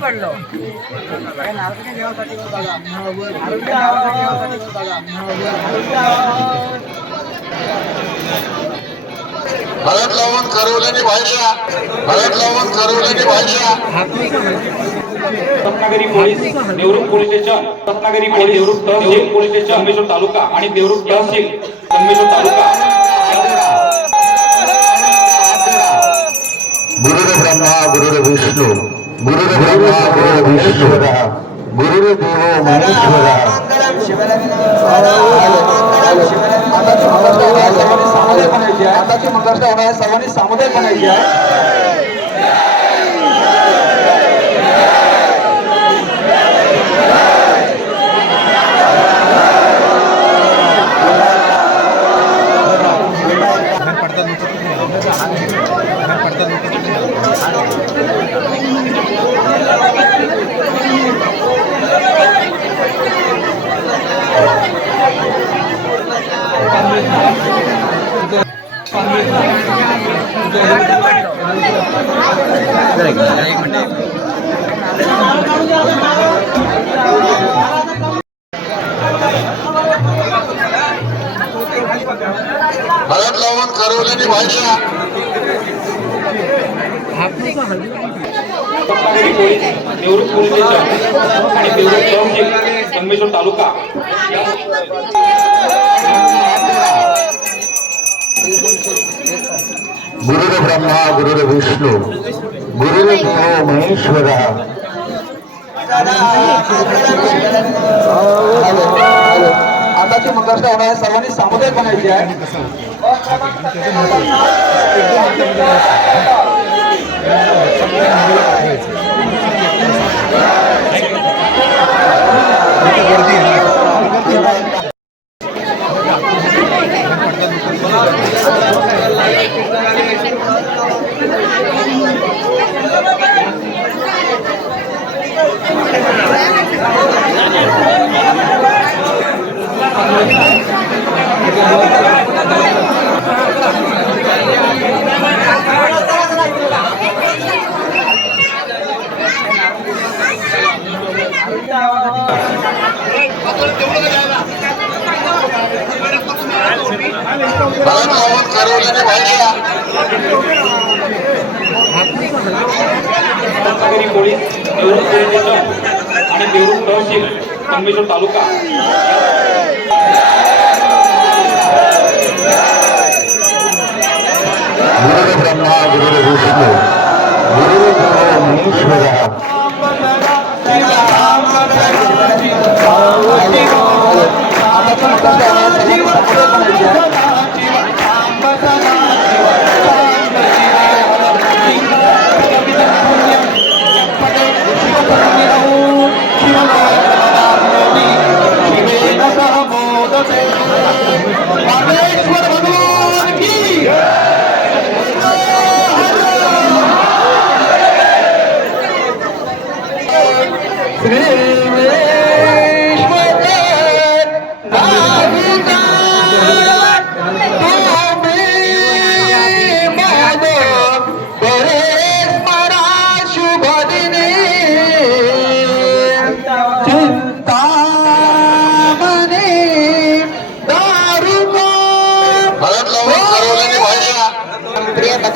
पडलो. हळद लावून करवल्याने भाज्या हळद लावून करवल्याने भाज्या Ratnagiri police Devrukh police station. Ratnagiri police Devrukh तहसील पोलीस स्टेशन. संगमेश्वर तालुका आणि देवरुख तहसील संगमेश्वर तालुका. ब्रह्मा गुरुर विष्णू गुरुर ब्रह्मा गुरुर विष्णू गुरुर देव महेश्वरा आताची मंगळाष्टक होणार आहे सर्वांनी सामुदायिक म्हणायची आहे. हळद लावून करवल्याने भाज्या रत्नागिरी पोलीस स्टेशन आणि तालुका. ब्रह्मा गुरुर विष्णू. गुरुर देव महेश्वरा. आताची मंगळाष्टक होणार आहे. सर्वांनी सामुदायिक म्हणायची आहे. हळद लावून करवल्याने भाज्या रत्नागिरी पोलीस देवरुख पोलीस संगमेश्वर तालुका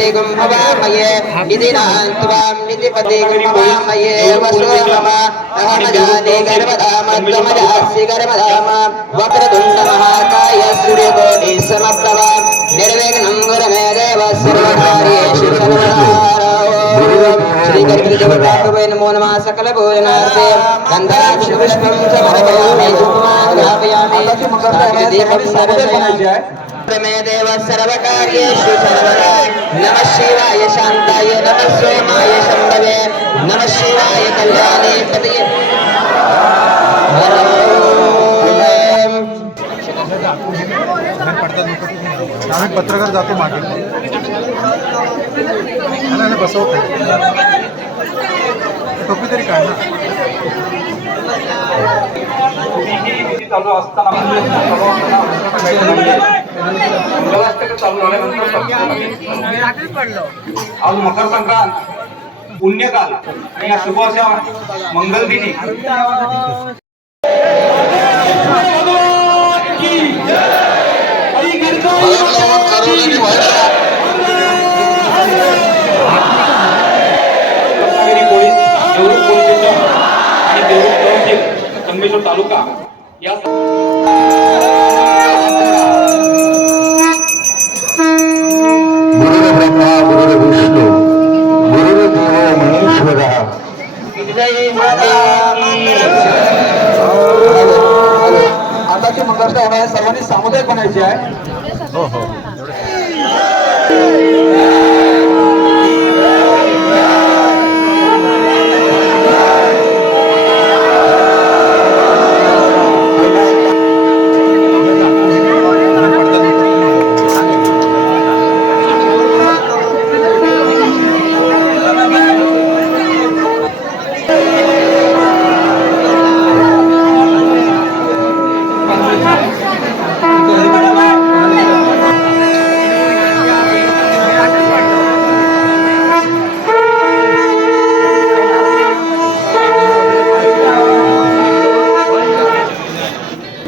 प्रियपते गुम्भवामये निधिनान् त्वां निधिपते गुम्भवामये वसो मम अहमजाने गर्भधामत्वमजासि गर्भधाम वक्रतुण्ड महाकाय सूर्यकोटि समप्रभ निर्विघ्नं गुरु मे देव सर्वकार्येषु सर्वदा श्री गणपति देवताभवे नमो नमः सकल भोजनार्थे गन्धाक्ष पुष्पं समर्पयामि धूपमान् स्थापयामि आताची मे देव सर्वकार्येषु सर्वदा नमः शिवाय शान्ताय नमः सोमाय शम्भवे। नमः शिवाय कल्याणे पतये पत्रकार जातो मागे. बसवतो. टोपी तरी काय ना. चालू असताना चालू झाल्यानंतर आज मकर संक्रांत पुण्यकाल आणि या शुभ अशा मंगल दिनी. हळद लावून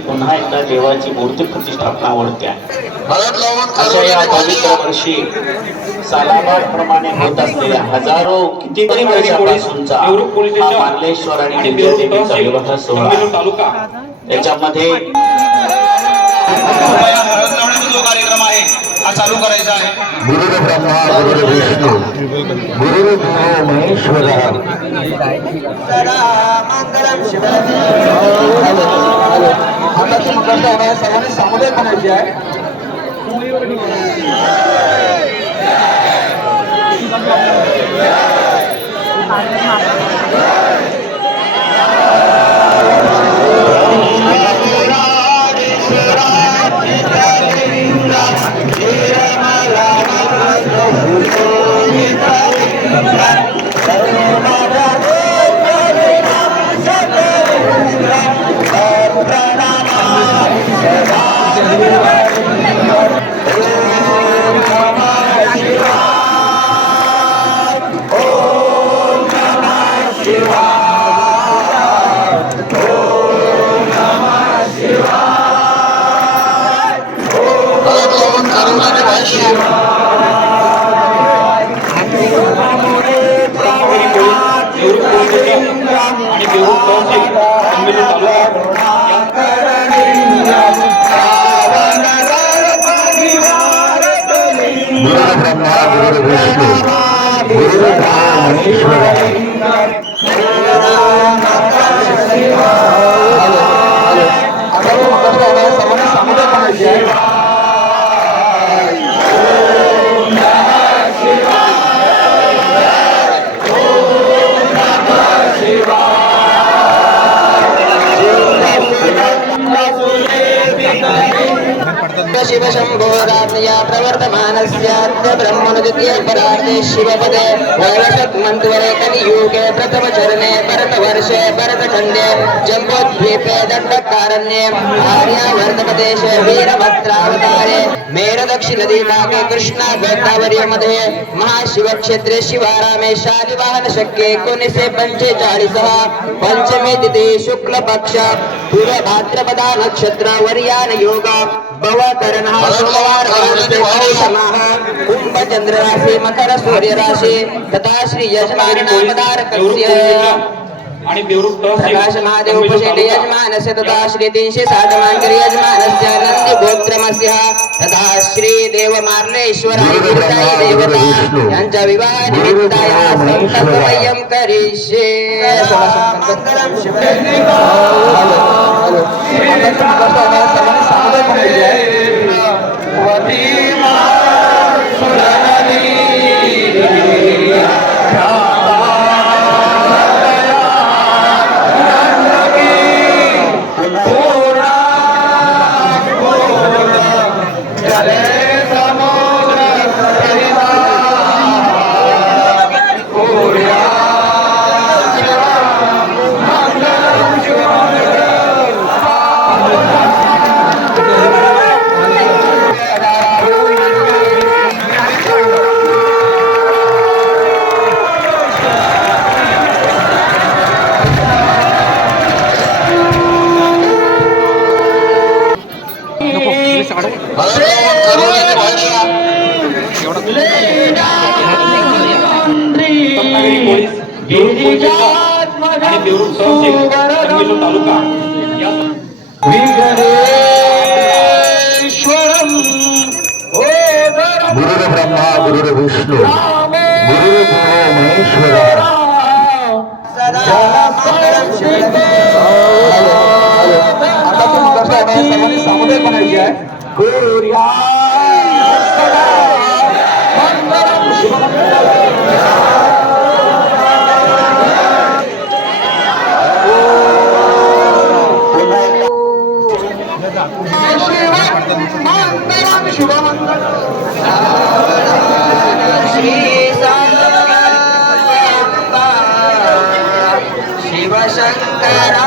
पुन्हा एकदा देवाची मूर्ती प्रतिष्ठापना आवडते. आहे हळद लावून अशा या पवित्र वर्षी सालाबाद प्रमाणे होत असलेल्या हजारो कितीतरी वर्षापासूनचा हा मार्लेश्वर आणि आणि दिव्य देवरुख देवीचा तहसील विवाह सोहळा. त्याच्यामध्ये हा चालू करायचा आहे. गुरुर्ब्रह्मा गुरुर्विष्णू गुरुर्देव महेश्वरः आताची मंगळाष्टक होणार आहे सर्वांनी सामुदायिक बनायची आहे. करवल्याने वाहिल्या रत्नागिरी पोलीस देवरुख पोलीस ब्रह्माद्य ब्रह्मनुद्वितीय परार्थे शिवपदे वैवसत्मन्त्वरे कलियुगे प्रथमचरणे भरतवर्षे भरतखण्डे जम्बोद्वीपे दण्डकारण्ये आर्यावर्धप्रदेशे वीरभद्रावतारे मेरदक्षिणदीपाके कृष्णा गोदावर्यमध्ये महाशिवक्षेत्रे शिवारामे शालिवाहनशक्ये एकोणीसशे पंचेचाळीसः पंचमे तिथे शुक्लपक्ष पूर्वभाद्रपदा नक्षत्र वर्यान योगा भवतरणः सोमवार कुंभ चंद्र राशी मकर सूर्य राशी तथा श्री यजमान आणि प्रकाश महादेव उपशेटे यजमानस्य तथा श्री तीनशे मानकरी यजमानस्य नंदी गोत्रमस्य तथा श्री देव मार्लेश्वर आणि गिरिजाई देवता यांच्या विवाह निमित्ताय संकल्प वयम करिष्ये मंगलम तालुका गुरुर्ब्रह्मा गुरुर्विष्णु गुरुर्गुरु महेश्वरा शिव शिव श्री सात्पा शिवशङ्करा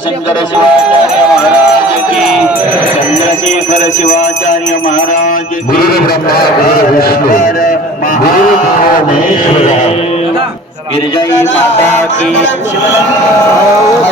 शंकर शिवाचार्य महाराज की चंद्रशेखर शिवाचार्य महाराज की हाँ। गिरजयी माता की शिवला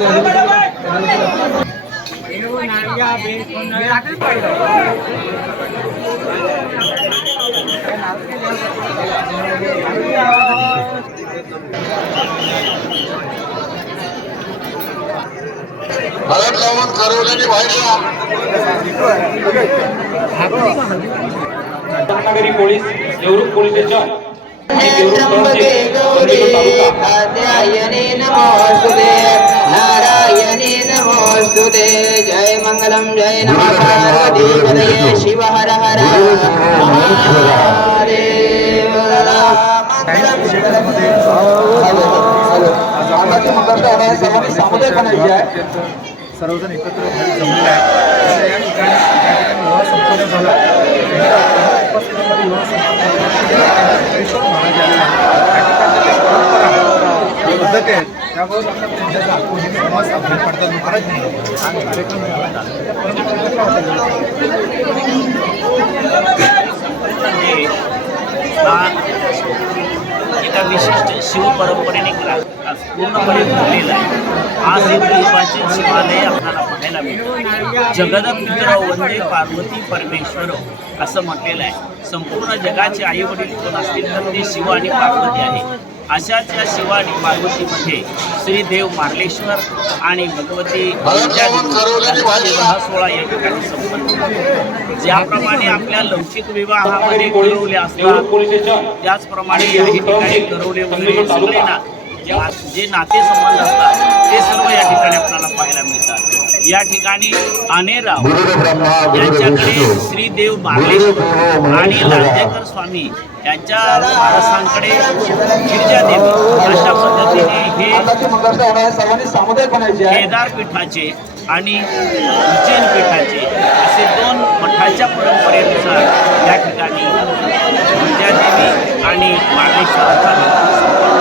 हळद लावून करवल्याने व्हायला Ratnagiri police Devrup police station Devrup taluka कात्यायने नमोस्तुते नारायणे नमोस्तुते जय मंगलम जय नमः। पार्वती पदये शिव हर हर। महादेव मंगलम शिबिरामध्ये आताची मंगळाष्टक होणार आहे सर्वांनी सामुदायिक बनायची आहे. सर्वजण एकत्र जमले आहे या ठिकाणी विवाह संपन्न झाला. उपस्थितीमध्ये विवाह संपन्न महाराज पद्धती आहेत त्यामुळे आपल्या समाज अभ्यास पडतात महाराज आणि कार्यक्रम हा एका विशिष्ट शिवपरंपरेने परंपरेने आज पूर्णपणे भरलेला आहे. आज एक निर्वाचित शिवालय आपल्याला पाहायला मिळतं. जगदपुत्र वंदे पार्वती परमेश्वर असं म्हटलेलं आहे. संपूर्ण जगाचे आई वडील कोण असतील तर ते शिव आणि पार्वती आहे. अशाच या शिव आणि पार्वतीमध्ये श्री देव मार्लेश्वर आणि भगवती विवाह सोहळा या ठिकाणी संपन्न. ज्याप्रमाणे आपल्या लौकिक विवाहामध्ये देवरुख असतात त्याचप्रमाणे या ठिकाणी करवले वगैरे सगळे ना ना- जे नातेसंबंध असतात ते सर्व या ठिकाणी आपल्याला पाहायला मिळतात. या ठिकाणी अनेराव यांच्याकडे श्रीदेव मार्लेश्वर आणि लांजेकर स्वामी यांच्या वारसांकडे गिरिजादेवी अशा पद्धतीने हे आताची मंगळाष्टक होणार आहे. सर्वांनी सामुदायिक बनायची आहे. केदार पीठाचे आणि उज्जैन पीठाचे असे दोन मठाच्या परंपरेनुसार या ठिकाणी विद्यादेवी आणि संपन्न.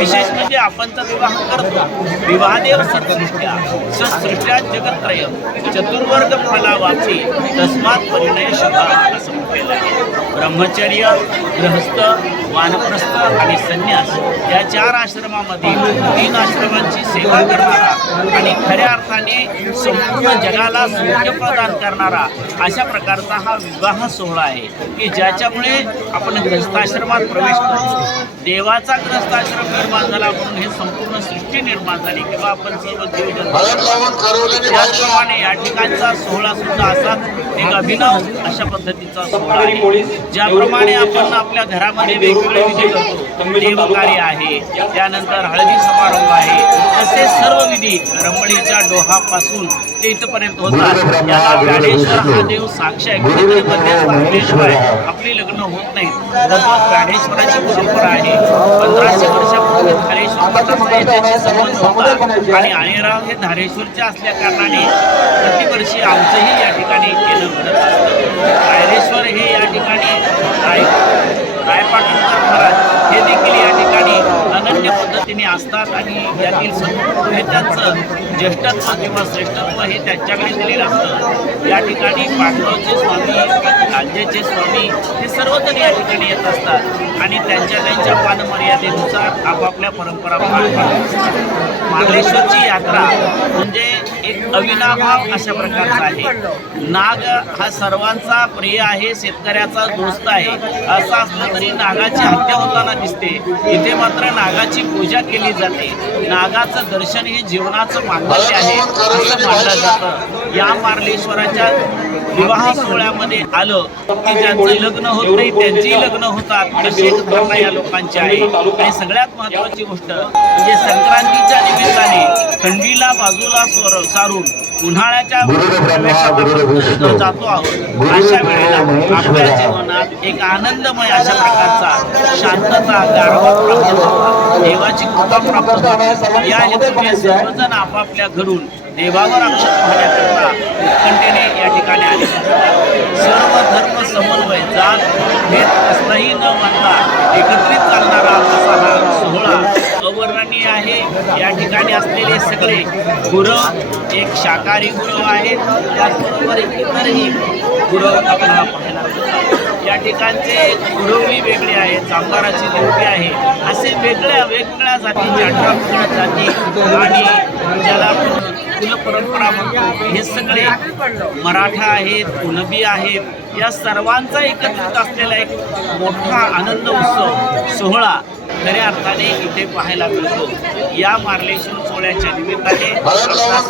विशेष म्हणजे आपण तर विवाह करतो. विवाहदेव सत्सृष्ट्या सत्सृष्ट्या जगत्रय चतुर्वर्ग फलावाची तस्मात परिणय शुभा असं म्हटलेलं आहे. ब्रह्मचर्य गृहस्थ वानप्रस्थ आणि संन्यास या चार आश्रमामध्ये तीन आश्रमांची सेवा करणारा आणि खऱ्या अर्थाने संपूर्ण जगाला सौख्य प्रदान करणारा अशा प्रकारचा हा विवाह सोहळा आहे की ज्याच्यामुळे आपण ग्रस्ताश्रमात प्रवेश करतो. देवाचा ग्रस्ताश्रम निर्माण झाला म्हणून हे संपूर्ण सृष्टी निर्माण झाली किंवा आपण सर्व जीवजंतू त्याचप्रमाणे या ठिकाणचा सोहळा सुद्धा असाच एक अभिनव अशा पद्धतीचा सोहळा आहे ज्याप्रमाणे आपण आपल्या घरामध्ये वेगवेगळे विधी करतो देवकार्य आहे त्यानंतर हळदी समारंभ आहे तसे सर्व विधी रमणीच्या डोहापासून ते इथपर्यंत होतात. याला व्याडेश्वर हा देव साक्ष आहे. कुठेतरी मध्यस्थ असल्याशिवाय आपली लग्न होत नाहीत. तसंच व्याडेश्वराची परंपरा आहे पंधराशे वर्षापूर्वी धारेश्वर होता आणि आणेराव हे धारेश्वरचे असल्या कारणाने प्रतिवर्षी आमचंही या ठिकाणी केलं घडत असतं रायरेश्वर हे या ठिकाणी राय महाराज हे देखील या ठिकाणी अनन्य पद्धतीने असतात आणि यातील हे त्यांचं ज्येष्ठत्व किंवा श्रेष्ठत्व हे त्यांच्याकडे दिलेलं असतं. या ठिकाणी पांडवचे स्वामी लांजेचे स्वामी हे सर्वजण या ठिकाणी येत असतात आणि त्यांच्या त्यांच्या पानमर्यादेनुसार आपापल्या परंपरा पार मार्लेश्वरची यात्रा म्हणजे अविनाभाव अशा प्रकारचा आहे. नाग हा सर्वांचा प्रिय आहे शेतकऱ्याचा दोस्त आहे. असं असलं तरी नागाची हत्या होताना दिसते. इथे मात्र नागाची पूजा केली जाते. नागाचं दर्शन हे जीवनाचं मानवते आहे असं मानलं जातं. या मार्लेश्वराच्या विवाह सोहळ्यामध्ये आलं की ज्यांचं लग्न होत नाही त्यांचीही लग्न होतात. अशी एक धारणा या लोकांची आहे. आणि सगळ्यात महत्वाची गोष्ट म्हणजे संक्रांतीच्या निमित्ताने थंडीला बाजूला सोर सारून उन्हाळ्याच्या जातो आहोत. अशा वेळेला आपल्या जीवनात एक आनंदमय अशा प्रकारचा शांतता गारवा प्राप्त होतो. देवाची कृपा प्राप्त होते. या हेतूने सर्वजण आपापल्या घरून देवावर आक्षेप पाहण्याकरता उत्कंठेने या ठिकाणी आले. सर्व धर्म समन्वय जात भेद कसलाही न मानता एकत्रित करणारा असा हा सोहळा अवर्णनीय आहे. या ठिकाणी असलेले सगळे गुरव एक शाकाहारी गुरु आहेत. त्याचबरोबर इतरही गुरव आपल्याला पाहायला मिळतात. या ठिकाणचे गुरवली वेगळे आहेत चांबाराची देवटी आहे. असे वेगळ्या वेगवेगळ्या जातीच्या अठरा पगड जाती आणि ज्याला आपण कुल परंपरा म्हणतो हे सगळे मराठा आहेत कुणबी आहेत. या सर्वांचा एकत्रित असलेला एक मोठा आनंद उत्सव सोहळा खऱ्या अर्थाने इथे पाहायला मिळतो. या मार्लेश्वर सोहळ्याच्या निमित्ताने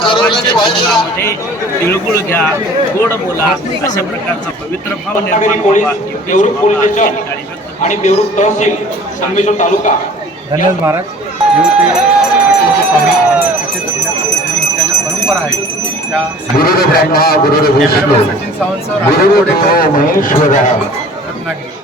सर्वांच्या तिळगुळ घ्या गोड बोला अशा प्रकारचा पवित्र भाव निर्माण व्हावा. आणि तहसील संगमेश्वर तालुका. धन्यवाद महाराज. परंपरा आहेत त्या सचिन सावंत सर रत्नागिरी.